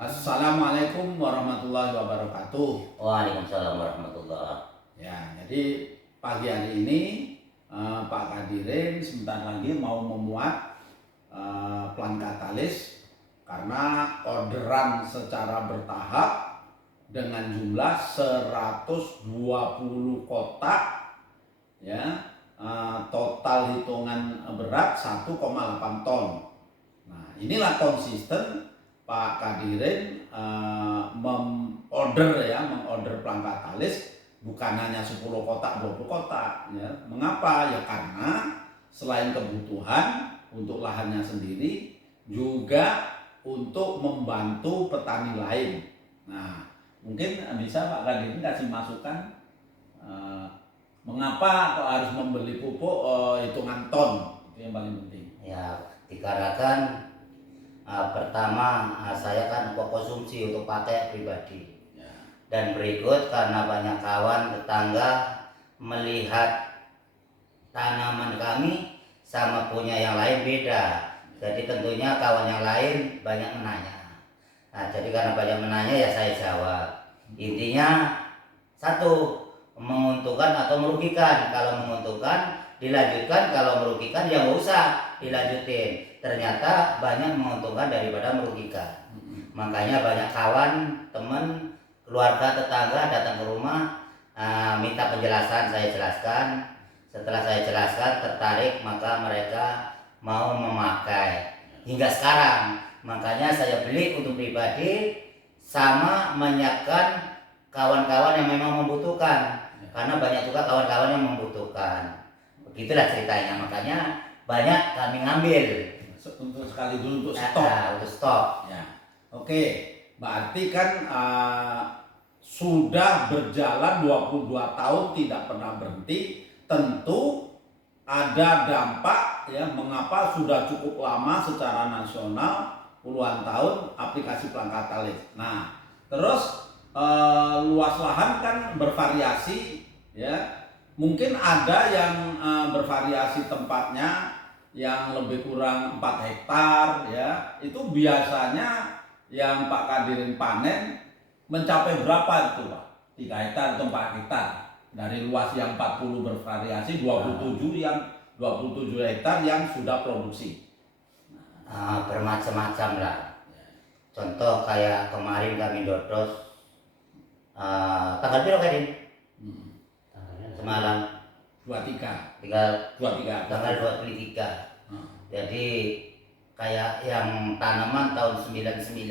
Assalamualaikum warahmatullahi wabarakatuh. Waalaikumsalam warahmatullah. Ya, jadi pagi hari ini Pak Kadirin sebentar lagi mau memuat plan katalis karena orderan secara bertahap dengan jumlah 120 kotak, ya, total hitungan berat 1,8 ton. Nah, inilah konsisten Pak Kadirin mengorder plan katalis bukan hanya 10 kotak, 20 kotak, ya. Mengapa? Ya karena selain kebutuhan untuk lahannya sendiri, juga untuk membantu petani lain. Nah, mungkin bisa Pak Kadirin kasih masukan mengapa kok harus membeli pupuk hitungan ton? Itu yang paling penting. Ya, dikarenakan pertama saya kan konsumsi untuk pakai pribadi. Ya. Dan berikut karena banyak kawan tetangga melihat tanaman kami sama punya yang lain beda. Jadi tentunya kawan yang lain banyak menanya. Nah, jadi karena banyak menanya ya saya jawab. Intinya satu, menguntungkan atau merugikan. Kalau menguntungkan dilanjutkan, kalau merugikan ya nggak usah dilanjutin. Ternyata banyak menguntungkan daripada merugikan. Makanya banyak kawan, teman, keluarga, tetangga datang ke rumah minta penjelasan, saya jelaskan. Setelah saya jelaskan tertarik, maka mereka mau memakai hingga sekarang. Makanya saya beli untuk pribadi sama menyiapkan kawan-kawan yang memang membutuhkan, karena banyak juga kawan-kawan yang membutuhkan. Begitulah ceritanya, makanya banyak kami ngambil Untuk sekali dulu untuk stok. untuk stok. Ya. Oke, berarti kan sudah berjalan 22 tahun tidak pernah berhenti. Tentu ada dampak, ya, mengapa sudah cukup lama secara nasional puluhan tahun aplikasi plan katalis. Nah, terus luas lahan kan bervariasi, ya. Mungkin ada yang bervariasi tempatnya yang lebih kurang 4 hektar, ya. Itu biasanya yang Pak Kadirin panen mencapai berapa itu, Pak? 3 hektar atau 4 hektar? Dari luas yang 40 bervariasi, 27 hektar yang sudah produksi. Bermacam-macam lah. Contoh kayak kemarin kami dodos tanggal berapa Kadin? Semalam 23. tanggal 23. Jadi kayak yang tanaman tahun 99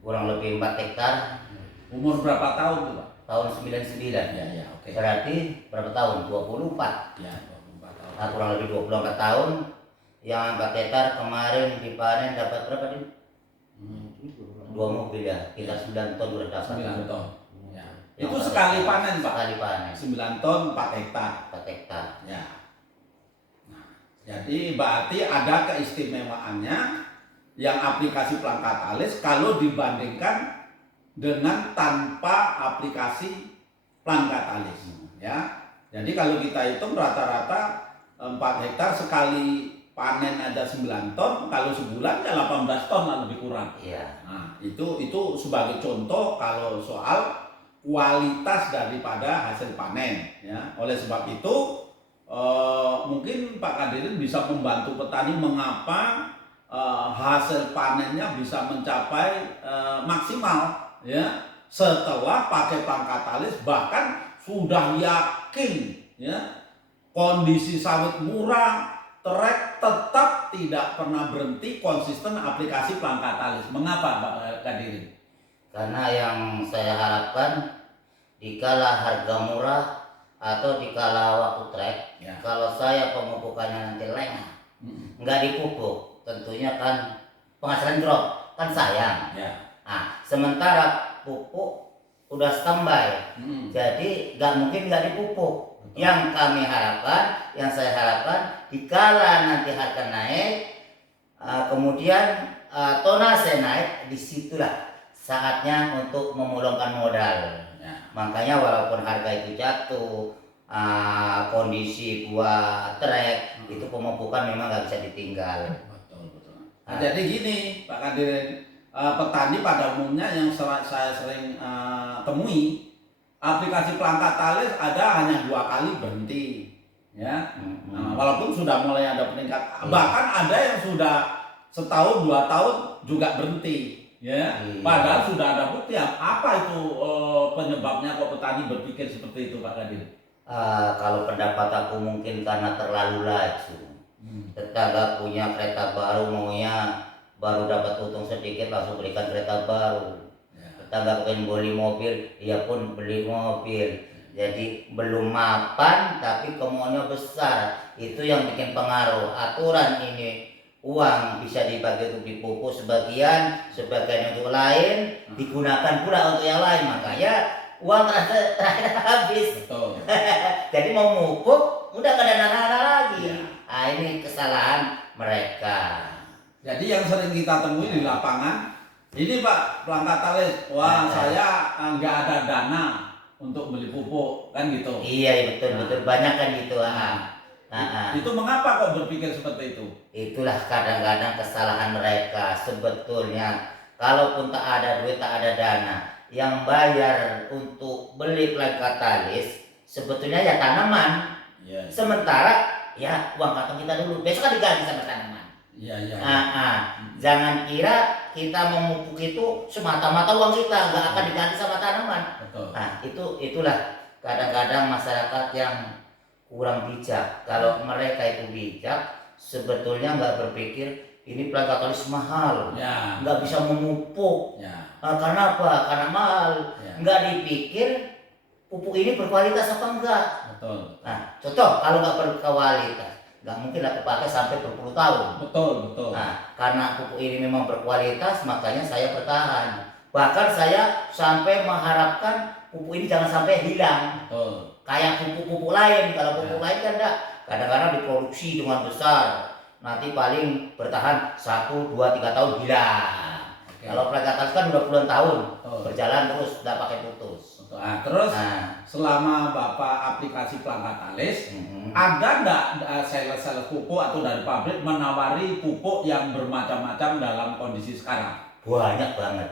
kurang lebih 4 hektar. Umur berapa tahun tuh, Pak? Tahun 99. Ya, oke. Berarti berapa tahun? 24. Ya, 24 tahun. Nah, kurang lebih 24 tahun. Yang 4 hektar kemarin dipanen dapat berapa nih? 2 mobil ya, kita 9 ton udah dapat. 9 ton. Ya. Itu sekali panen, Pak. Sekali panen. 9 ton 4 hektar. 4 hektar. Ya. Nah, jadi berarti ada keistimewaannya yang aplikasi plan katalis kalau dibandingkan dengan tanpa aplikasi plan katalis, ya. Jadi kalau kita hitung rata-rata 4 hektar sekali panen ada 9 ton, kalau sebulan ya 18 ton lah lebih kurang. Iya. Nah, itu sebagai contoh kalau soal kualitas daripada hasil panen, ya. Oleh sebab itu mungkin Pak Kadirin bisa membantu petani mengapa hasil panennya bisa mencapai maksimal, ya, setelah pakai plan katalis, bahkan sudah yakin, ya, kondisi sawit murah, trek tetap tidak pernah berhenti konsisten aplikasi plan katalis. Mengapa, Pak Kadirin? Karena yang saya harapkan dikala harga murah atau dikala waktu trek, ya, kalau saya pemupukannya nanti lengah, nggak dipupuk, tentunya kan penghasilan drop, kan sayang. Ya. Nah, sementara pupuk udah standby, jadi nggak mungkin nggak dipupuk. Betul. Yang kami harapkan, yang saya harapkan, dikala nanti harga naik, kemudian tonase naik, disitulah saatnya untuk memulangkan modal. Ya. Makanya walaupun harga itu jatuh, kondisi buah trek, itu pemupukan memang nggak bisa ditinggal. Betul. Nah, jadi gini Pak Kadirin, petani pada umumnya yang saya sering temui, aplikasi pelangkat talis ada hanya 2 kali berhenti, ya. Walaupun sudah mulai ada peningkatan, bahkan ada yang sudah setahun 2 tahun juga berhenti, ya. Padahal sudah ada bukti. Apa itu penyebabnya kok petani berpikir seperti itu, Pak Kadir? Kalau pendapat aku mungkin karena terlalu laju. Tetangga punya kereta baru, maunya baru dapat untung sedikit langsung belikan kereta baru. Tetangga pengen beli mobil, dia pun beli mobil. Jadi belum mapan tapi kemauannya besar. Itu yang bikin pengaruh. Aturan ini uang bisa dibagi untuk dipupuk sebagian untuk lain, digunakan pula untuk yang lain. Makanya uang terakhir habis. Betul. Jadi mau mupuk udah gak ada nana lagi. Ya. Nah, ini kesalahan mereka. Jadi yang sering kita temui di lapangan, ini Pak pelangkat talis, wah saya nggak ada dana untuk beli pupuk, kan gitu. Iya betul banyak kan gitu. Itu mengapa kok berpikir seperti itu? Itulah kadang-kadang kesalahan mereka. Sebetulnya kalaupun tak ada duit, tak ada dana, yang bayar untuk beli pelangkat talis sebetulnya ya tanaman. Ya. Sementara ya uang kantong kita dulu, besok kan diganti sama tanaman. Iya. Jangan kira kita memupuk itu semata-mata uang kita, nggak akan diganti sama tanaman. Betul. Nah itulah kadang-kadang masyarakat yang kurang bijak. Kalau mereka itu bijak, sebetulnya nggak berpikir ini pelangkat talis mahal, nggak bisa memupuk. Karena apa? Karena mahal. Nggak dipikir pupuk ini berkualitas apa enggak. Betul. Nah, contoh kalau nggak berkualitas, nggak mungkin lah kepakai sampai berpuluh tahun. Betul. Nah, karena pupuk ini memang berkualitas, makanya saya bertahan. Bahkan saya sampai mengharapkan pupuk ini jangan sampai hilang. Betul. Kayak pupuk-pupuk lain. Kalau pupuk lain kan enggak, kadang-kadang diproduksi dengan besar, nanti paling bertahan 1, 2, 3 tahun hilang. Kalau pelangkat talis kan udah puluhan tahun berjalan terus, nggak pakai putus. Terus selama Bapak aplikasi pelangkat talis, ada nggak sales pupuk atau dari pabrik menawari pupuk yang bermacam-macam dalam kondisi sekarang? Banyak banget.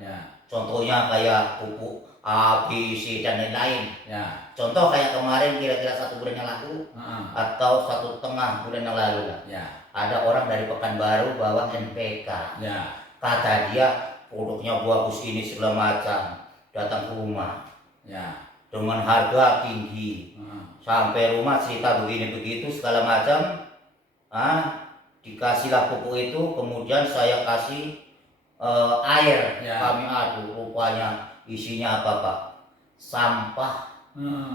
Ya. Contohnya kayak pupuk A, B, C dan lain-lain. Ya. Contoh kayak kemarin kira-kira 1 bulan yang lalu atau 1,5 bulan yang lalu lah. Ya. Ada orang dari Pekanbaru bawa NPK. Ya. Kata dia produknya bagus ini segala macam. Datang ke rumah. Ya. Dengan harga tinggi. Sampai rumah cerita begini begitu segala macam. Dikasihlah pupuk itu, kemudian saya kasih air. Kami aduk, rupanya isinya apa Pak? Sampah.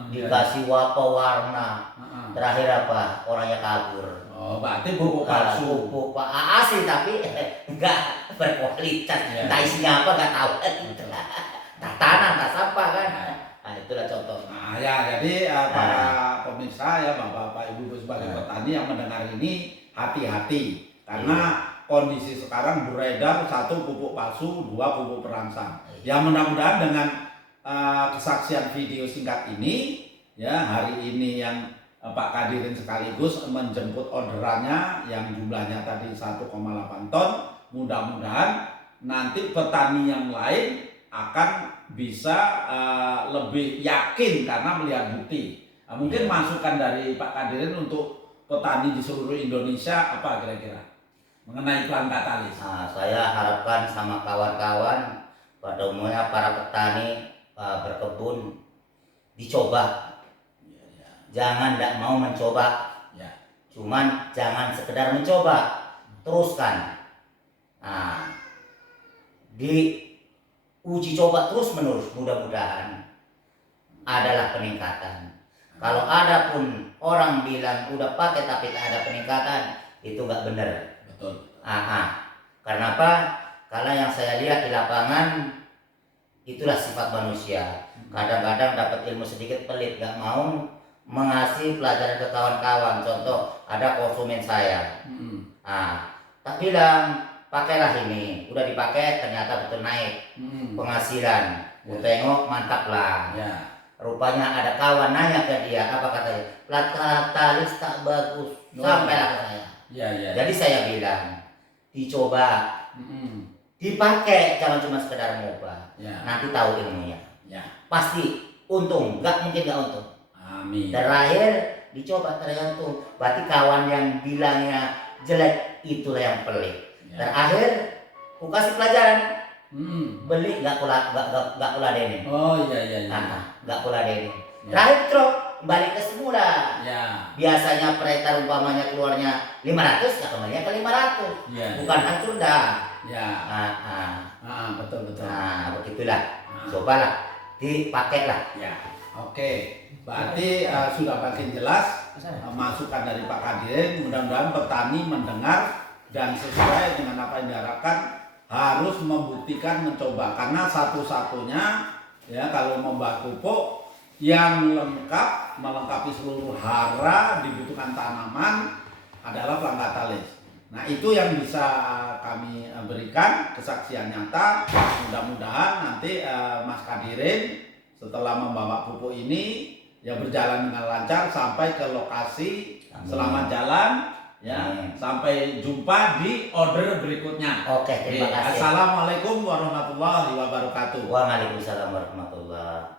Dikasih warna. Terakhir apa? Orangnya kabur. Berarti pupuk palsu. Pupuk asli tapi enggak berkualitas. Entah isinya apa enggak tahu. Tak tanam, tak sampah kan. Nah, itulah contoh. Jadi para pemirsa ya, Bapak Ibu sebagai petani yang mendengar ini hati-hati karena kondisi sekarang beredar 1 pupuk palsu, 2 pupuk perangsang. Ya mudah-mudahan dengan kesaksian video singkat ini ya hari ini yang Pak Kadirin sekaligus menjemput orderannya yang jumlahnya tadi 1,8 ton, mudah-mudahan nanti petani yang lain akan bisa lebih yakin karena melihat bukti. Mungkin masukan dari Pak Kadirin untuk petani di seluruh Indonesia apa kira-kira mengenai pelangkat talis? Saya harapkan sama kawan-kawan pada umumnya para petani berkebun dicoba. Jangan tidak mau mencoba. Cuman jangan sekedar mencoba, teruskan. Uji coba terus menerus, mudah-mudahan adalah peningkatan. Kalau ada pun orang bilang udah pakai tapi tak ada peningkatan, itu nggak benar. Betul. Karena apa? Karena yang saya lihat di lapangan itulah sifat manusia. Kadang-kadang dapat ilmu sedikit pelit, nggak mau mengasih pelajaran ke kawan-kawan. Contoh ada konsumen saya, tak bilang pakailah ini, udah dipakai ternyata betul naik penghasilan. Tengok mantap lah. Rupanya ada kawan nanya ke dia, apa katanya? Pelangkat talis tak bagus. Sampailah ke saya. Jadi saya bilang dicoba, Mm-mm. dipakai, jangan cuma sekedar moba. Ya. Nanti tahu ilmunya. Ya. Pasti untung, nggak mungkin nggak untung. Amin. Terakhir dicoba, tergantung. Berarti kawan yang bilangnya jelek itulah yang pelit. Ya. Terakhir, ku kasih pelajaran. Beli nggak kula denin. Oh iya. Nggak kula denin. Ya. Terakhir drop, balik ke semula. Ya. Biasanya pretar umpamanya keluarnya 500, ya kembalinya ke 500. Ya. Bukan hancur dah. Ya. Betul. Nah, begitulah. Cobalah, dipakailah. Ya. Oke. Berarti sudah makin jelas masukan dari Pak Kadirin. Mudah-mudahan petani mendengar dan sesuai dengan apa yang diharapkan, harus membuktikan, mencoba, karena satu-satunya ya kalau membah pupuk yang lengkap, melengkapi seluruh hara dibutuhkan tanaman adalah Plankatalis. Nah, itu yang bisa kami berikan kesaksian nyata. Mudah-mudahan nanti Mas Kadirin setelah membawa pupuk ini ya berjalan dengan lancar sampai ke lokasi. Amin. Selamat jalan ya. Sampai jumpa di order berikutnya. Oke, terima kasih. Assalamualaikum warahmatullahi wabarakatuh. Waalaikumsalam warahmatullahi.